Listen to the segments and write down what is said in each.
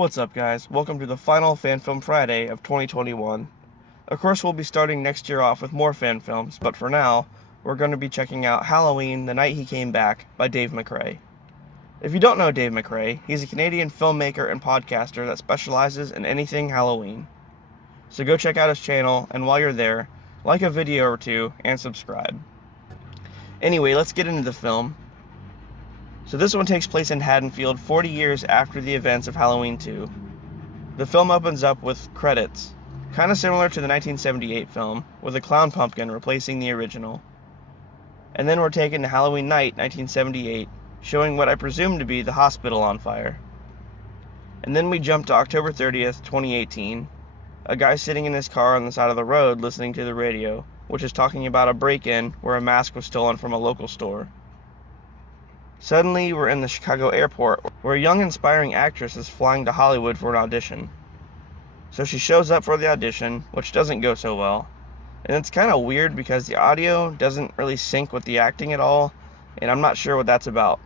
What's up, guys? Welcome to the final Fan Film Friday of 2021. Of course, we'll be starting next year off with more fan films, but for now, we're going to be checking out Halloween: The Night He Came Back by Dave McRae. If you don't know Dave McRae, he's a Canadian filmmaker and podcaster that specializes in anything Halloween. So go check out his channel, and while you're there, like a video or two and subscribe. Anyway, let's get into the film. So this one takes place in Haddonfield 40 years after the events of Halloween 2. The film opens up with credits, kind of similar to the 1978 film, with a clown pumpkin replacing the original. And then we're taken to Halloween night 1978, showing what I presume to be the hospital on fire. And then we jump to October 30th, 2018. A guy sitting in his car on the side of the road listening to the radio, which is talking about a break-in where a mask was stolen from a local store. Suddenly, we're in the Chicago airport, where a young inspiring actress is flying to Hollywood for an audition. So she shows up for the audition, which doesn't go so well. And it's kind of weird because the audio doesn't really sync with the acting at all, and I'm not sure what that's about.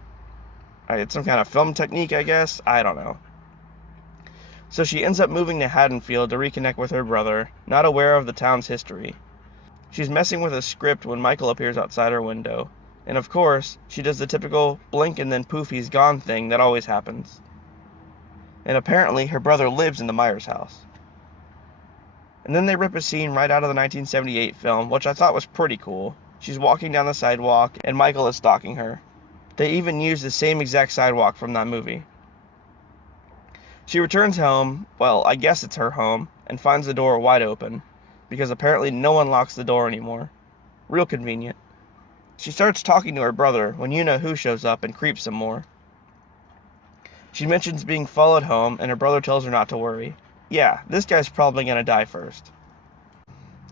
It's some kind of film technique, I guess? I don't know. So she ends up moving to Haddonfield to reconnect with her brother, not aware of the town's history. She's messing with a script when Michael appears outside her window. And of course, she does the typical blink and then poof, he's gone thing that always happens. And apparently, her brother lives in the Myers house. And then they rip a scene right out of the 1978 film, which I thought was pretty cool. She's walking down the sidewalk, and Michael is stalking her. They even use the same exact sidewalk from that movie. She returns home, well, I guess it's her home, and finds the door wide open, because apparently no one locks the door anymore. Real convenient. She starts talking to her brother when you-know-who shows up and creeps some more. She mentions being followed home, and her brother tells her not to worry. Yeah, this guy's probably gonna die first.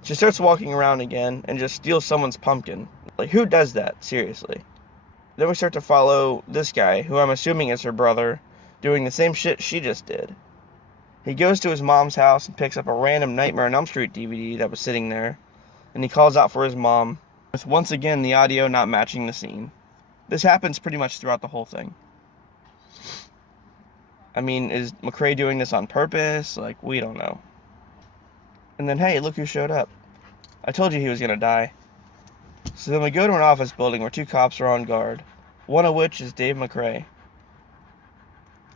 She starts walking around again and just steals someone's pumpkin. Like, who does that? Seriously. Then we start to follow this guy, who I'm assuming is her brother, doing the same shit she just did. He goes to his mom's house and picks up a random Nightmare on Elm Street DVD that was sitting there, and he calls out for his mom, with once again the audio not matching the scene. This happens pretty much throughout the whole thing. I mean, is McRae doing this on purpose? Like, we don't know. And then, hey, look who showed up. I told you he was gonna die. So then we go to an office building where two cops are on guard, one of which is Dave McRae.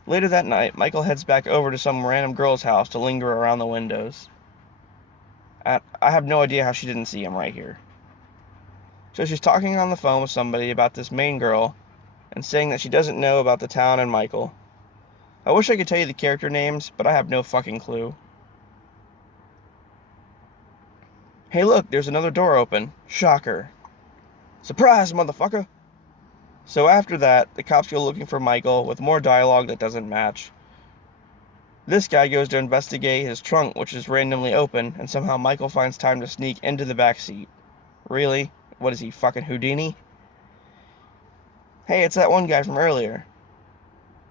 Later that night, Michael heads back over to some random girl's house to linger around the windows. I have no idea how she didn't see him right here. So she's talking on the phone with somebody about this main girl and saying that she doesn't know about the town and Michael. I wish I could tell you the character names, but I have no fucking clue. Hey look, there's another door open. Shocker. Surprise, motherfucker! So after that, the cops go looking for Michael with more dialogue that doesn't match. This guy goes to investigate his trunk, which is randomly open, and somehow Michael finds time to sneak into the back seat. Really? What is he, fucking Houdini? Hey, it's that one guy from earlier.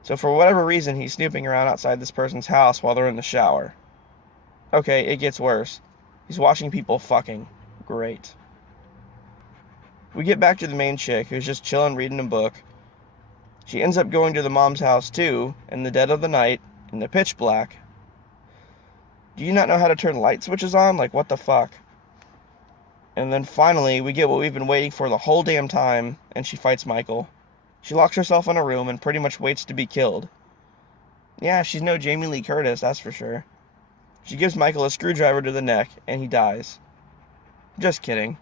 So for whatever reason, he's snooping around outside this person's house while they're in the shower. Okay, it gets worse. He's watching people fucking. Great. We get back to the main chick, who's just chilling reading a book. She ends up going to the mom's house too, in the dead of the night, in the pitch black. Do you not know how to turn light switches on? Like, what the fuck? And then finally, we get what we've been waiting for the whole damn time, and she fights Michael. She locks herself in a room and pretty much waits to be killed. Yeah, she's no Jamie Lee Curtis, that's for sure. She gives Michael a screwdriver to the neck, and he dies. Just kidding.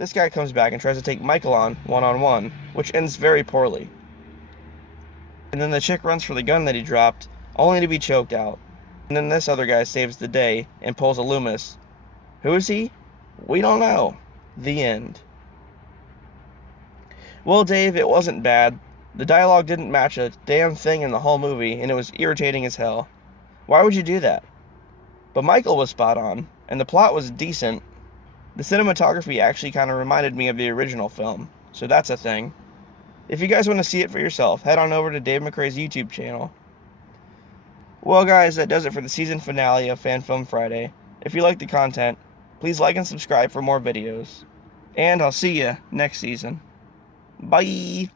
This guy comes back and tries to take Michael on, one-on-one, which ends very poorly. And then the chick runs for the gun that he dropped, only to be choked out. And then this other guy saves the day and pulls a Loomis. Who is he? We don't know. The end. Well, Dave, it wasn't bad. The dialogue didn't match a damn thing in the whole movie, and it was irritating as hell. Why would you do that? But Michael was spot on, and the plot was decent. The cinematography actually kind of reminded me of the original film, so that's a thing. If you guys want to see it for yourself, head on over to Dave McRae's YouTube channel. Well, guys, that does it for the season finale of Fan Film Friday. If you like the content, please like and subscribe for more videos. And I'll see you next season. Bye!